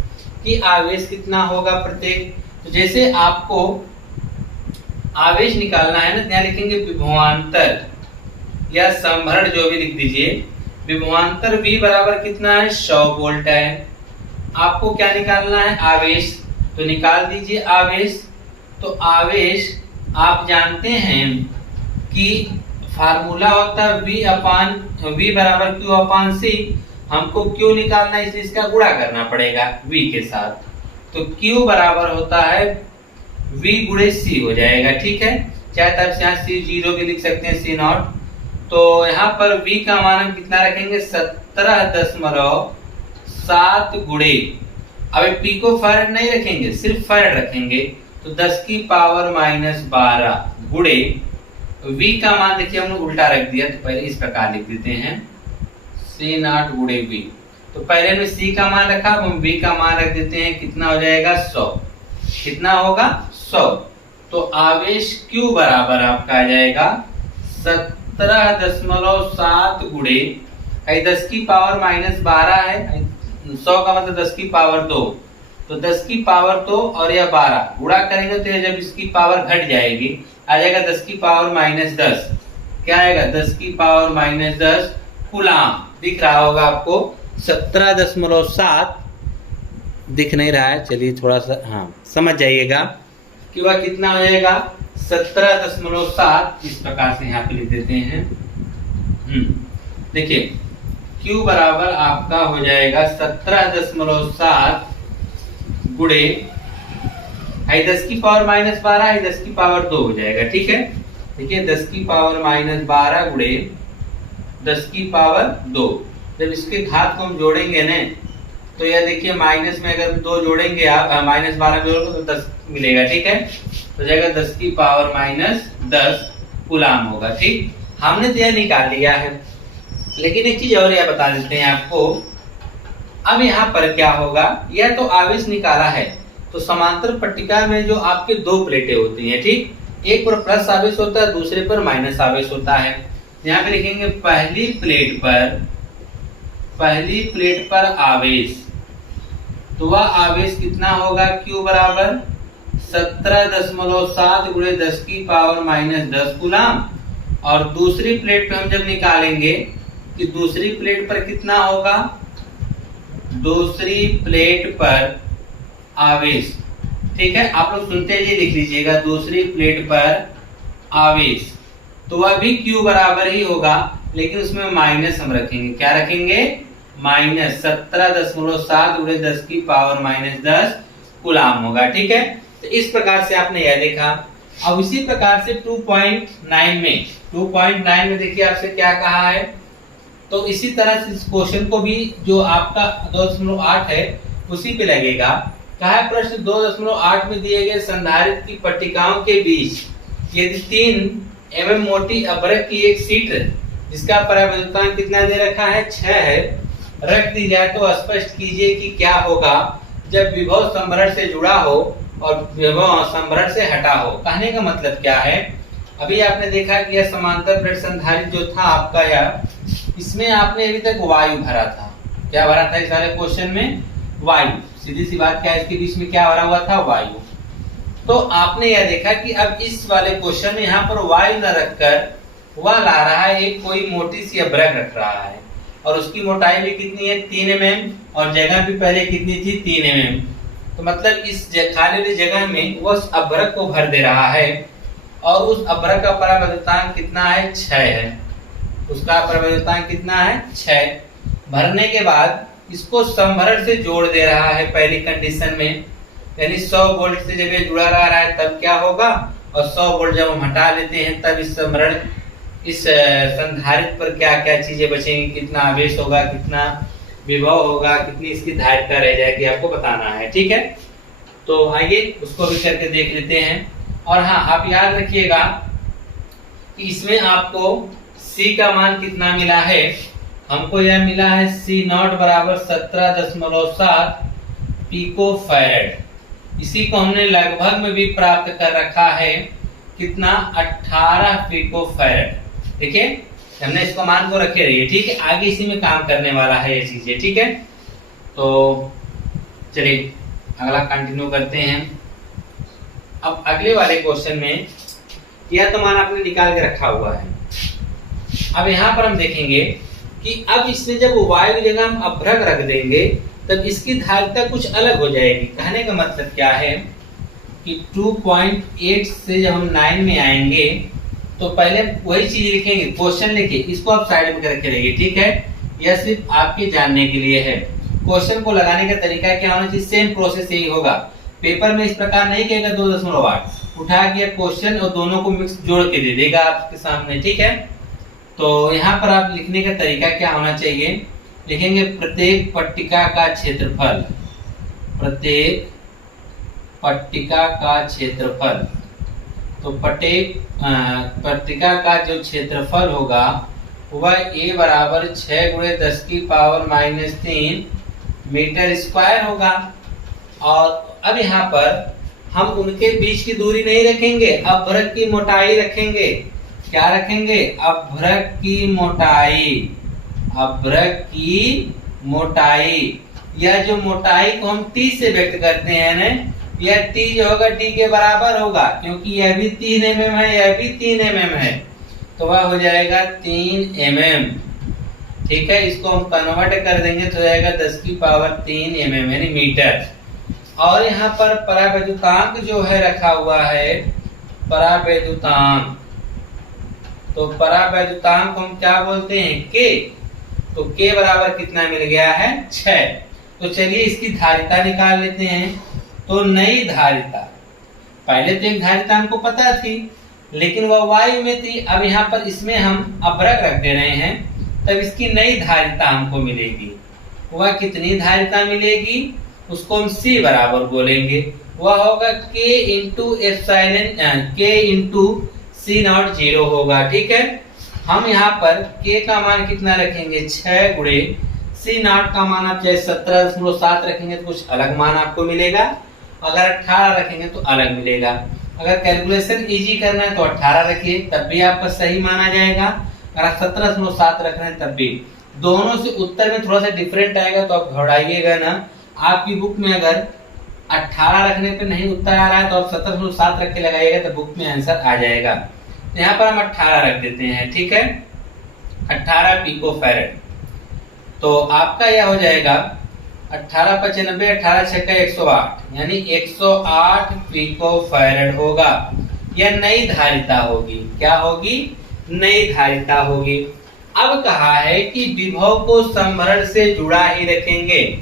कि आवेश कितना होगा प्रत्येक। तो जैसे आपको आवेश निकालना है ना, यहाँ लिखेंगे विभवांतर या संभरण, जो भी लिख दीजिए। विभवांतर V बराबर कितना है, 100 वोल्ट है। आपको क्या निकालना है, आवेश, तो निकाल दीजिए आवेश। तो आवेश आप जानते हैं कि फार्मूला होता है V बराबर Q/C। हमको Q निकालना है, इसलिए इसका गुणा करना पड़ेगा V के साथ। तो Q बराबर होता है V गुणे C हो जाएगा, ठीक है। चाहे तब से यहाँ C0 भी लिख सकते हैं, C0। तो यहाँ पर V का मान हम कितना रखेंगे, 17.7 गुणे, अब पिको फैरेड नहीं रखेंगे, सिर्फ फैरेड रखेंगे। तो 10⁻12 गुणे V का मान देखिए हमने उल्टा रख दिया, तो पहले इस प्रकार लिख देते हैं C0 गुणे V। तो पहले में C का मान रखा, अब हम V का मान रख देते हैं, कितना हो जाएगा, 100। कितना होगा, 100। तो आवेश Q बराबर आपका आ जाएगा 17.7 गुणे 10⁻12 है, 100 का मतलब 10⁻2, तो 10⁻2 और यह 12 गुणा करेंगे तो जब इसकी पावर घट जाएगी आ जाएगा 10⁻10। क्या आएगा, 10⁻10 कूलाम। दिख रहा होगा आपको 17.7 दिख नहीं रहा है, चलिए थोड़ा सा हाँ समझ जाइएगा कि वह कितना हो जाएगा, 17.7। इस प्रकार से यहाँ पे लिख देते हैं। देखिए Q बराबर आपका हो जाएगा 17.7 गुणे आई 10 की पावर -12 आई 10 की पावर 2 हो जाएगा। ठीक है, देखिए 10 की पावर -12 गुणे 10 की पावर 2। जब इसके घात को हम जोड़ेंगे ना तो यह देखिए माइनस में अगर 2 जोड़ेंगे आप -12 जोड़ोगे तो 10 मिलेगा। ठीक है, तो जाएगा 10 की पावर -10 कूलाम होगा। ठीक, हमने तो यह निकाल लिया है, लेकिन एक चीज और यह बता देते हैं आपको। अब यहाँ पर क्या होगा, यह तो आवेश निकाला है, तो समांतर पट्टिका में जो आपके 2 प्लेटें होती हैं, ठीक, एक पर प्लस आवेश होता है, दूसरे पर माइनस आवेश होता है। यहाँ पे लिखेंगे पहली प्लेट पर आवेश, तो वह आवेश कितना होगा, Q बराबर 17.7 गुणे 10 की पावर -10 कूलाम। और दूसरी प्लेट पे हम जब निकालेंगे कि दूसरी प्लेट पर कितना होगा, दूसरी प्लेट पर आवेश, ठीक है, आप लोग सुनते ही लिख लीजिएगा, दूसरी प्लेट पर आवेश, तो वह भी Q बराबर ही होगा, लेकिन उसमें माइनस हम रखेंगे। क्या रखेंगे, -17.7 गुणे 10 की पावर -10 कूलाम होगा। ठीक है, तो इस प्रकार से आपने यह देखा। अब इसी प्रकार से 2.9 में देखिए आपसे क्या कहा है, तो इसी तरह से इस क्वेश्चन को भी जो आपका 2.8 है उसी पे लगेगा। कहा है प्रश्न 2.8 में दिए गए संधारित्र की पट्टिकाओं के बीच यदि 3 mm मोटी अभ्रक की एक शीट जिसका परावर्तन कितना दे रखा है, 6 है, रख दी जाए तो स्पष्ट कीजिए कि क्या होगा जब विभव संभरण से जुड़ा हो और विभव संभरण से हटा हो। कहने का मतलब क्या है, अभी आपने देखा कि यह समांतर प्लेट संधारित्र जो था आपका, यह इसमें आपने अभी तक वायु भरा था। क्या भरा था इस सारे क्वेश्चन में, वायु। सीधी सी बात क्या है, इसके बीच में क्या भरा हुआ था, वायु। तो आपने यह देखा कि अब इस वाले क्वेश्चन में यहाँ पर वायु न रखकर वह ला रहा है एक कोई मोटी सी अभ्रक रख रहा है, और उसकी मोटाई भी कितनी है, 3 mm, और जगह भी पहले कितनी थी, 3 mm। तो मतलब इस खाली वाली जगह में वो उस अभ्रक को भर दे रहा है, और उस अभ्रक का परावर्तन कितना है, 6 है। उसका परावर्तन कितना है, 6। भरने के बाद इसको संभरण से जोड़ दे रहा है पहली कंडीशन में, यानी 100 वोल्ट से जब ये जुड़ा रहा है तब क्या होगा, और 100 वोल्ट जब हम हटा लेते हैं तब इस संभरण, इस संधारित्र पर क्या क्या चीजें बचेंगी, कितना आवेश होगा, कितना विभव होगा, कितनी इसकी धारिता रह जाएगी, आपको बताना है। ठीक है, तो आइए उसको भी करके देख लेते हैं। और हाँ, आप याद रखिएगा कि इसमें आपको C का मान कितना मिला है, हमको यह मिला है C0 बराबर 17.7 पिको फैराड। इसी को हमने लगभग में भी प्राप्त कर रखा है, कितना, 18 पिको फैराड। देखिए हमने इसको मान को रखे रहिए। ठीक है, आगे इसी में काम करने वाला है ये चीजें। ठीक है, तो चलिए अगला कंटिन्यू करते हैं। अब अगले वाले क्वेश्चन में यह तो मान आपने निकाल के रखा हुआ है। अब यहाँ पर हम देखेंगे कि अब इसमें जब वायु की जगह हम अभ्रक रख देंगे तब इसकी धारिता कुछ अलग हो जाएगी। कहने का मतलब क्या है कि 2.8 से जब हम 9 में आएंगे तो पहले वही चीज लिखेंगे, क्वेश्चन लिखिए, इसको आप साइड में करके रहिए। ठीक है, यह सिर्फ आपके जानने के लिए है। क्वेश्चन को लगाने का तरीका क्या होना चाहिए, सेम प्रोसेस यही होगा। पेपर में इस प्रकार नहीं कहेगा 2.8 उठा के क्वेश्चन और दोनों को मिक्स जोड़ के दे देगा आपके सामने। ठीक है, तो यहाँ पर आप लिखने का तरीका क्या होना चाहिए, लिखेंगे प्रत्येक पट्टिका का क्षेत्रफल, प्रत्येक पट्टिका का क्षेत्रफल। तो पट्टिका का जो क्षेत्रफल होगा वह A बराबर 6 गुणे 10 की पावर -3 मीटर स्क्वायर होगा। और अब यहाँ पर हम उनके बीच की दूरी नहीं रखेंगे, अभ्रक की मोटाई रखेंगे। क्या रखेंगे, अभ्रक की मोटाई, अभ्रक की मोटाई। यह जो मोटाई को हम T से व्यक्त करते हैं ना, यह T जो होगा D के बराबर होगा, क्योंकि यह भी 3 mm है, यह भी 3 mm है, तो वह हो जाएगा 3 mm। ठीक है, इसको हम कन्वर्ट कर देंगे तो जाएगा 10 की पावर 3 mm यानी मीटर। और यहाँ पर परावैद्युतांक जो है रखा हुआ है, परावैद्युतांक, तो परावैद्युतांक हम क्या बोलते हैं, K। तो K बराबर कितना मिल गया है, 6। तो चलिए इसकी धारिता निकाल लेते हैं। तो नई धारिता, पहले तो एक धारिता हमको पता थी, लेकिन वह वायु में थी। अब यहाँ पर इसमें हम अभ्रक रख दे रहे हैं, तब इसकी नई धारिता हमको मिलेगी। वह कितनी धारिता मिलेगी उसको हम C बराबर बोलेंगे। वह होगा K into epsilon K into C not 0 होगा। ठीक है, हम यहाँ पर K का मान कितना रखेंगे 6 गुणे C नॉट का मान आप चाहे 17.7 रखेंगे तो कुछ अलग मान आपको मिलेगा, अगर 18 रखेंगे तो अलग मिलेगा। अगर कैलकुलेशन इजी करना है तो 18 रखिए, तब भी आपका सही माना जाएगा। अगर आप 17.7 रख रहे हैं तब भी। दोनों से उत्तर में थोड़ा सा डिफरेंट आएगा तो आप घबराइएगा ना। आपकी बुक में अगर 18 रखने पे नहीं उत्तर आ रहा है तो आप 17.7 रख के लगाइएगा तो बुक में आंसर आ जाएगा। यहाँ पर हम 18 रख देते हैं। ठीक है, 18 पिको फैरेड। तो आपका यह हो जाएगा 18×95 18×6 108, यानी 108 पिको फैरेड होगा। यह नई धारिता होगी। क्या होगी? नई धारिता होगी। अब कहा है कि विभव को संभरण से जुड़ा ही रखेंगे।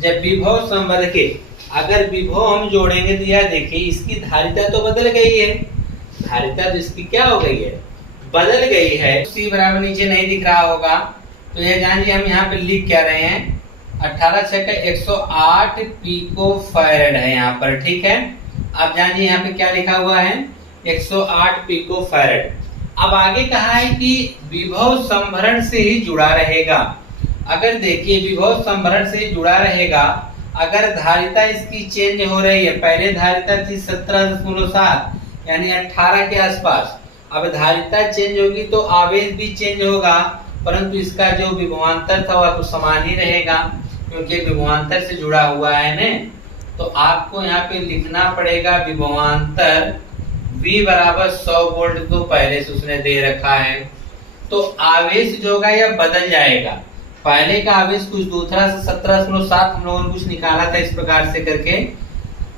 जब विभव संभर के अगर विभव हम जोड़ेंगे तो यह देखिए इसकी धारिता तो बदल गई है। धारिता तो इसकी क्या हो गई है? बदल गई है। C बराबर नीचे नहीं दिख रहा होगा तो यह जानिए हम यहाँ पे लिख क्या रहे हैं, 18×6 108 पिको फैरेड है यहाँ पर। ठीक है, आप जानिए यहाँ पे क्या लिखा हुआ है 108 पिको फैरेड। अब आगे कहा है कि विभव संभरण से ही जुड़ा रहेगा। अगर देखिए विभव संभरण से ही जुड़ा रहेगा, अगर धारिता इसकी चेंज हो रही है, पहले धारिता थी 17.7 यानी 18 के आसपास, अब धारिता चेंज होगी तो आवेश भी चेंज होगा, परंतु इसका जो विभवांतर था वह तो समान ही रहेगा क्योंकि विभवांतर से जुड़ा हुआ है ना। तो आपको यहाँ पे लिखना पड़ेगा विभवांतर V बराबर 100 वोल्ट, तो पहले से उसने दे रखा है। तो आवेश जो होगा यह बदल जाएगा। पहले का आवेश कुछ दूसरा से 17.7 हम लोगों ने कुछ निकाला था इस प्रकार से करके,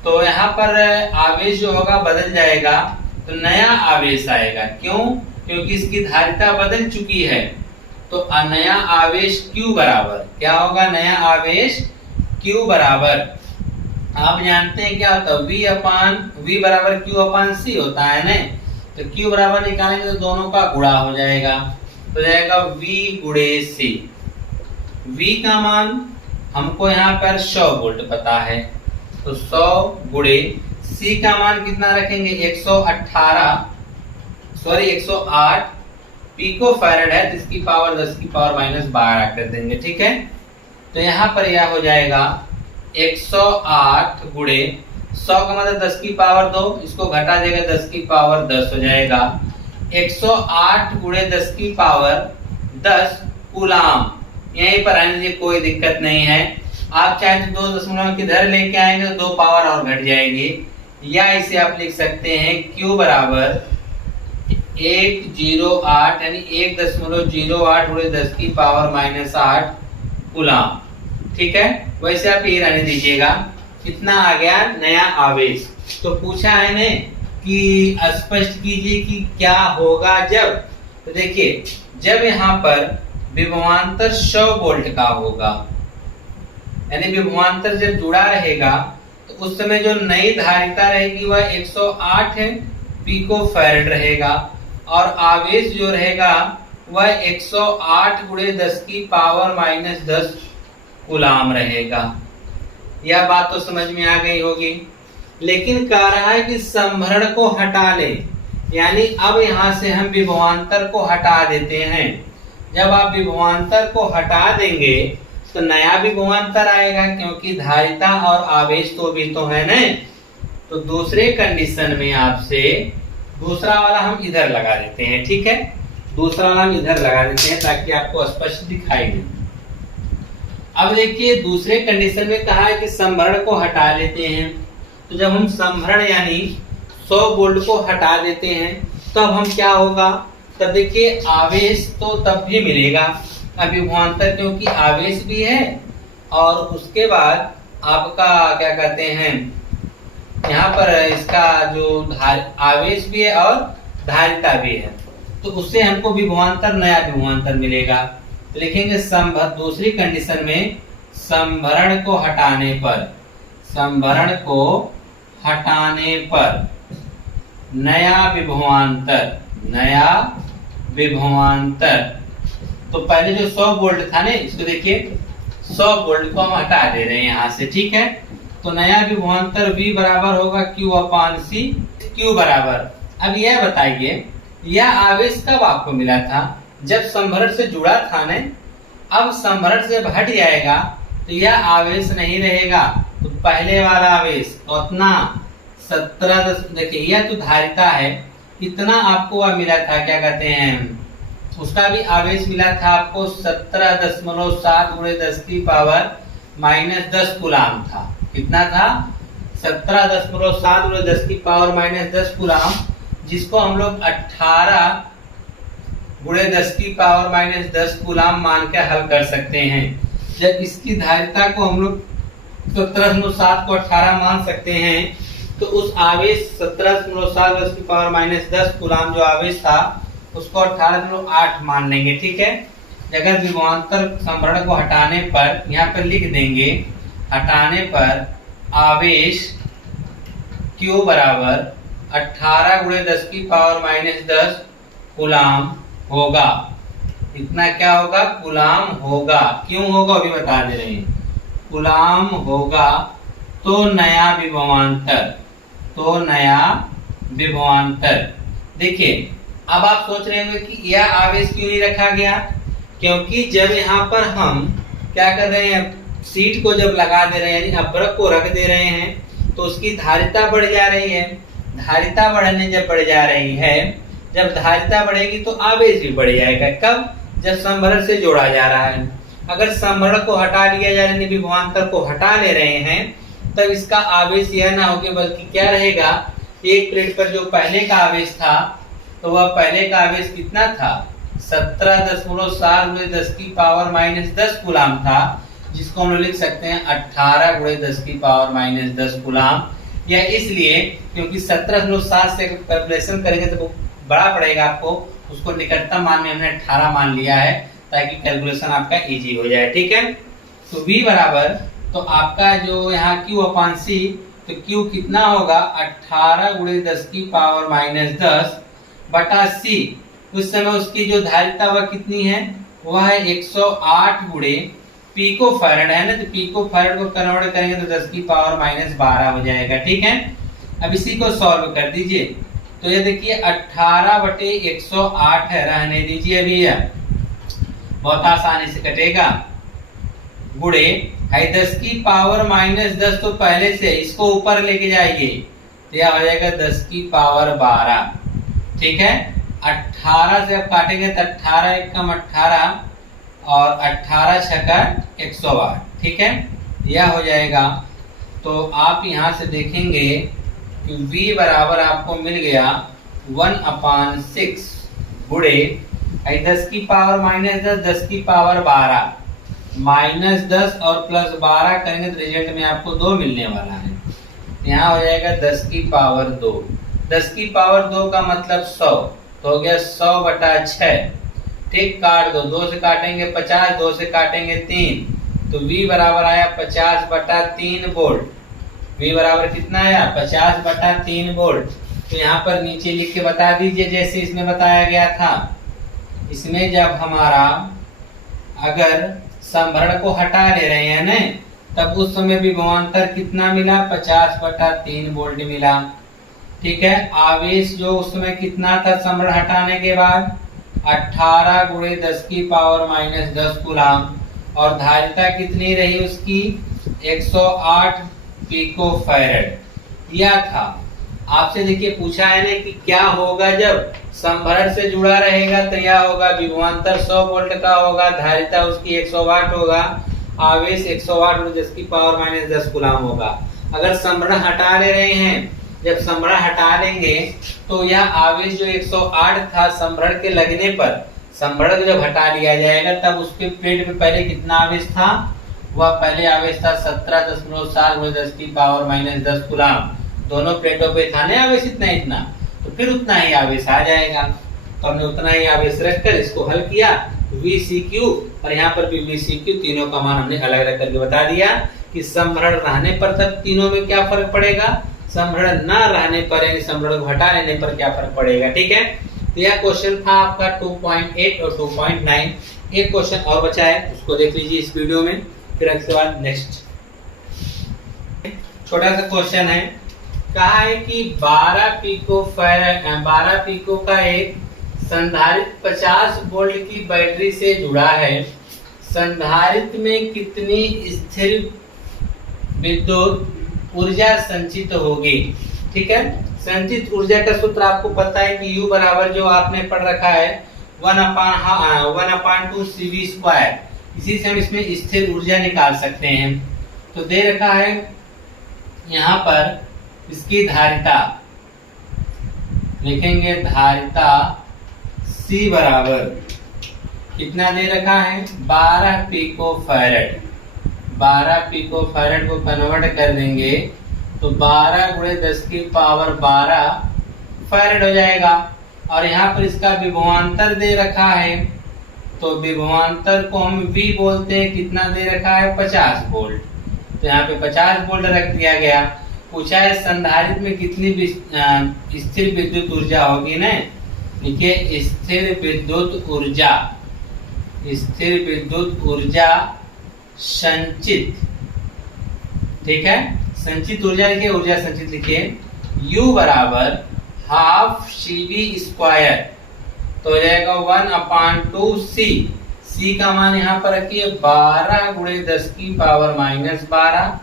तो यहाँ पर आवेश जो होगा बदल जाएगा, तो नया आवेश आएगा। क्यों? क्योंकि इसकी धारिता बदल चुकी है। तो नया आवेश Q बराबर क्या होगा? नया आवेश Q बराबर आप जानते हैं क्या होता है, V बराबर Q/C होता है ना। तो Q बराबर निकालेंगे तो दोनों का गुणा हो जाएगा, तो जाएगा V गुणे C। V का मान हमको यहाँ पर 100 वोल्ट पता है, तो 100 गुणे C का मान कितना रखेंगे 108 पिको फैरेड है, तो इसकी पावर 10⁻⁻12 कर देंगे। ठीक है, तो यहाँ पर यह हो जाएगा 108 गुणे 100 का मतलब 10 की पावर 2, इसको घटा देगा 10 की पावर 10 हो जाएगा। 108 गुणे 10 की पावर 10 कूलाम। यहीं पर आने दीजिए, कोई दिक्कत नहीं है। आप चाहे तो 2 दशमलव किधर लेके आएंगे तो 2 पावर और घट जाएगी, या इसे आप लिख सकते हैं Q बराबर 108 यानी 1.08 गुणे 10 की पावर -8 कूलाम। ठीक है, वैसे आप ये रहने दीजिएगा। कितना आ गया? नया आवेश। तो पूछा है ने कि स्पष्ट कीजिए कि क्या होगा जब, तो देखिए जब यहाँ पर विभवांतर 100 वोल्ट का होगा, यानी विभवांतर जब जुड़ा रहेगा तो उस समय जो नई धारिता रहेगी वह 108 पिको फैरेड रहेगा और आवेश जो रहेगा वह 108 गुणे 10 की पावर -10 कूलाम रहेगा। यह बात तो समझ में आ गई होगी। लेकिन कह रहा है कि संभरण को हटा ले, यानी अब यहाँ से हम विभवांतर को हटा देते हैं। जब आप विभवांतर को हटा देंगे तो नया विभवांतर आएगा, क्योंकि धारिता और आवेश तो भी तो है ना। तो दूसरे कंडीशन में आपसे दूसरा वाला हम इधर लगा देते हैं। ठीक है, दूसरा वाला हम इधर लगा देते हैं ताकि आपको स्पष्ट दिखाई दे। अब देखिए दूसरे कंडीशन में कहा है कि संभरण को हटा लेते हैं। तो जब हम संभरण यानी 100 वोल्ट को हटा देते हैं तब हम क्या होगा, तब देखिए आवेश तो तब भी मिलेगा विभवांतर, क्योंकि आवेश भी है और उसके बाद आपका क्या कहते हैं यहाँ पर इसका जो आवेश भी है और धारिता भी है, तो उससे हमको विभवांतर नया विभवांतर मिलेगा। लिखेंगे दूसरी कंडीशन में संभरण को हटाने पर नया विभवांतर, नया विभवांतर। तो पहले जो 100 वोल्ट था ना, इसको देखिए 100 वोल्ट को हम हटा दे रहे हैं यहाँ से, ठीक है। तो नया विभवांतर V बराबर होगा Q/C। Q बराबर, अब यह बताइए यह आवेश कब आपको मिला था? जब संभरण से जुड़ा था ना। अब संभरण से हट जाएगा तो यह आवेश नहीं रहेगा। तो पहले वाला आवेश उतना 17, देखिए यह तो धारिता है, इतना आपको वह मिला था, क्या कहते हैं, उसका भी आवेश मिला था आपको 17.7 × 10⁻⁻10 कूलाम था। कितना था? 17.7 × 10⁻⁻10 कूलाम, जिसको हम लोग 18 × 10⁻⁻10 कूलाम मान के हल कर सकते हैं। जब इसकी धारिता को हम लोग 17.7 को 18 मान सकते हैं, तो उस आवेश 17.7 × 10⁻⁻10 कूलाम जो आवेश था उसको 18.8 मान लेंगे, ठीक है। अगर विभवांतर संभरण को हटाने पर यहाँ पर लिख देंगे, हटाने पर आवेश Q बराबर 18 × 10⁻⁻10 कूलाम होगा। इतना क्या होगा? कूलाम होगा। क्यों होगा अभी बता दे रहे हैं, कूलाम होगा। तो नया विभवांतर, तो नया विभवांतर। देखिए अब आप सोच रहे होंगे कि यह आवेश क्यों नहीं रखा गया? क्योंकि जब यहाँ पर हम क्या कर रहे हैं, सीट को जब लगा दे रहे हैं, यानी अभ्रक को रख दे रहे हैं, तो उसकी धारिता बढ़ जा रही है। धारिता बढ़ने जब बढ़ जा रही है, जब धारिता बढ़ेगी तो आवेश भी बढ़ जाएगा। कब? जब संभरण से जोड़ा जा रहा है। अगर संभरण को हटा लिया जा रहा है, विभवांतर को हटा ले रहे हैं, तब इसका आवेश यह ना होके बल्कि क्या रहेगा, एक प्लेट पर जो पहले का आवेश था, तो वह पहले का आवेश कितना था? 17.7 × 10⁻⁻10 कूलाम था, जिसको हम लोग लिख सकते हैं 18 × 10⁻⁻10 कूलाम। यह इसलिए क्योंकि 17.7 से कैलकुलेशन करेंगे तो बड़ा पड़ेगा आपको, उसको निकटतम मान में हमने 18 मान लिया है ताकि कैलकुलेशन आपका इजी हो जाए, ठीक है। तो V बराबर, तो आपका जो यहाँ Q/C, तो Q कितना होगा? 18 × 10⁻⁻10 बटा C। उस समय उसकी जो धारिता वह कितनी है? वह है 108 × पिको फैराड है ना, तो पिको फैराड को कन्वर्ट करेंगे तो 10⁻12 हो जाएगा, ठीक है। अब इसी को सॉल्व कर दीजिए। तो ये देखिए 18/108 है, रहने दीजिए अभी, यह बहुत आसानी से कटेगा। गुणे 10⁻−10, तो पहले से इसको ऊपर लेके जाइए तो यह हो जाएगा 10⁻12, ठीक है। 18 से अब काटेंगे तो 18 × 1 = 18 और 18 × 6 = 108, ठीक है। यह हो जाएगा। तो आप यहाँ से देखेंगे कि V बराबर आपको मिल गया 1/6 गुणे 10⁻−10 10⁻12 -10 और +12 करेंगे तो रिजल्ट में आपको 2 मिलने वाला है। यहाँ हो जाएगा 10⁻2। 10⁻2 का मतलब 100, तो हो गया 100/6, ठीक। काट दो, 2 से काटेंगे 50, 2 से काटेंगे 3, तो V बराबर आया 50/3 वोल्ट। V बराबर कितना आया? 50/3 वोल्ट। तो यहाँ पर नीचे लिख के बता दीजिए जैसे इसमें बताया गया था। इसमें जब हमारा अगर संभरण को हटा ले रहे हैं ना, तब उस समय विभवांतर कितना मिला? 50/3 वोल्ट मिला, ठीक है। आवेश जो उस समय कितना था संभरण हटाने के बाद? 18 × 10⁻−10 कूलाम, और धारिता कितनी रही उसकी? 108 पिको फैराड। यह था। आपसे देखिए पूछा है ना कि क्या होगा जब संभरण से जुड़ा रहेगा, तो यह होगा विभवांतर 100 वोल्ट का होगा, धारिता उसकी 108 होगा, आवेश 108 × 10⁻−10 कूलाम होगा। अगर संभरण हटा ले रहे हैं, जब संभरण हटा लेंगे तो यह आवेश जो 108 था संभरण के लगने पर, संभरण जब हटा लिया जाएगा तब उसके प्लेट में पहले कितना आवेश था? वह पहले आवेश था 17.7 × 10⁻−10 कूलाम। दोनों प्लेटों पे था ना आवेश इतना, तो फिर उतना ही आवेश आ जाएगा। तो हमने उतना ही आवेश रखकर इसको हल किया, VCQ, और यहाँ पर भी VCQ, तीनों का मान हमने अलग अलग करके बता दिया कि संभरण रहने पर तब तीनों में क्या फर्क पड़ेगा। समृद्ध न रहने पर यानी समृद्ध को हटा लेने पर क्या फर्क पड़ेगा। ठीक है, तो यह क्वेश्चन था आपका 2.8 और 2.9। एक क्वेश्चन और बचा है, उसको देख लीजिए इस वीडियो में, फिर उसके बाद नेक्स्ट छोटा सा क्वेश्चन है। कहा है कि 12 पिको का एक संधारित्र 50 वोल्ट की बैटरी से जुड़ा है। संधारित्र में कितनी स्थिर विद्युत ऊर्जा संचित होगी। ठीक है, संचित ऊर्जा का सूत्र आपको पता है कि U बराबर जो आपने पढ़ रखा है 1/2 CV²। इसी से हम इसमें स्थिर ऊर्जा निकाल सकते हैं। तो दे रखा है यहाँ पर इसकी धारिता, लिखेंगे धारिता C बराबर कितना दे रखा है 12 पिको फैरेड। 12 पिको फैरेड को कन्वर्ट कर देंगे तो 12 × 10⁻12 फैरेड हो जाएगा। और यहाँ पर इसका विभवांतर दे रखा है, तो विभवांतर को हम V बोलते हैं। कितना दे रखा है 50 वोल्ट, तो यहाँ पे 50 वोल्ट रख दिया गया। पूछा है संधारित्र में कितनी स्थिर विद्युत ऊर्जा होगी ना, देखिए स्थिर विद्युत ऊर्जा, स्थिर विद्युत ऊर्जा संचित। ठीक है, संचित ऊर्जा लिखिए, ऊर्जा संचित लिखिए U बराबर 12 CV², तो हो जाएगा 1/2 C। C का मान यहाँ पर रखिए 12 × 10⁻12।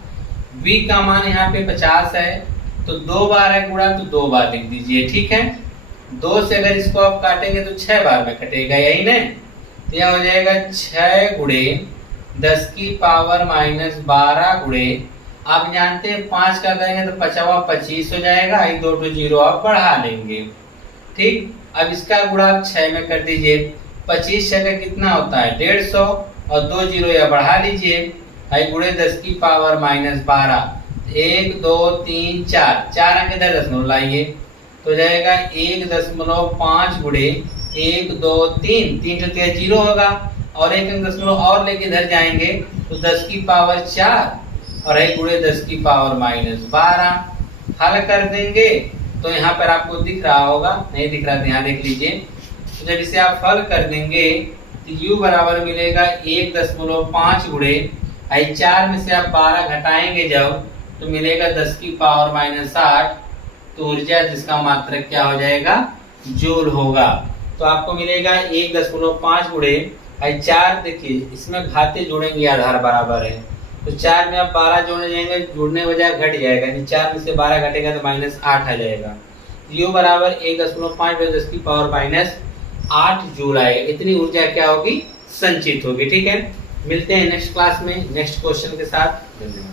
V का मान यहाँ पे 50 है, तो 2 बार है गुणा, तो 2 बार लिख दीजिए। ठीक है, 2 से अगर इसको आप काटेंगे तो 6 बार में कटेगा, यही ना। तो यह हो जाएगा 6 × 10⁻12 गुणे, आप जानते हैं 5 का करेंगे तो 5 25 हो जाएगा, 2 0 आप बढ़ा लेंगे। ठीक, अब इसका गुणा आप 6 में कर दीजिए। 25 6 का कितना होता है 150, और 2 0 या बढ़ा लीजिए, गुणे 10⁻12। 1 2 3 4, 4 अंक इधर दशमलव लाइए, तो जाएगा 1.5 गुणे 1 2 3, 3 तो 0 होगा, और 1 अंक दशमलव और लेके इधर जाएंगे तो 10⁻4 और गुणे 10⁻12 हल कर देंगे। तो यहाँ पर आपको दिख रहा होगा, नहीं दिख रहा तो यहाँ देख लीजिए। तो जब इसे आप हल कर देंगे तो U बराबर मिलेगा 1.5 गुणे 4 में से आप 12 घटाएंगे जब, तो मिलेगा 10⁻60। तो ऊर्जा जिसका मात्रक क्या हो जाएगा जूल होगा। तो आपको मिलेगा 1.5 गुणे 4। देखिए इसमें घाते जोड़ेंगे, आधार बराबर है, तो 4 में आप 12 जोड़ने जाएंगे, जुड़ने बजाय घट जाएगा, यानी 4 में से 12 घटेगा तो -8 आ जाएगा। U बराबर 1.5 × 10⁻8 जूल आएगा। इतनी ऊर्जा क्या होगी संचित होगी। ठीक है, मिलते हैं नेक्स्ट क्लास में नेक्स्ट क्वेश्चन के साथ। धन्यवाद।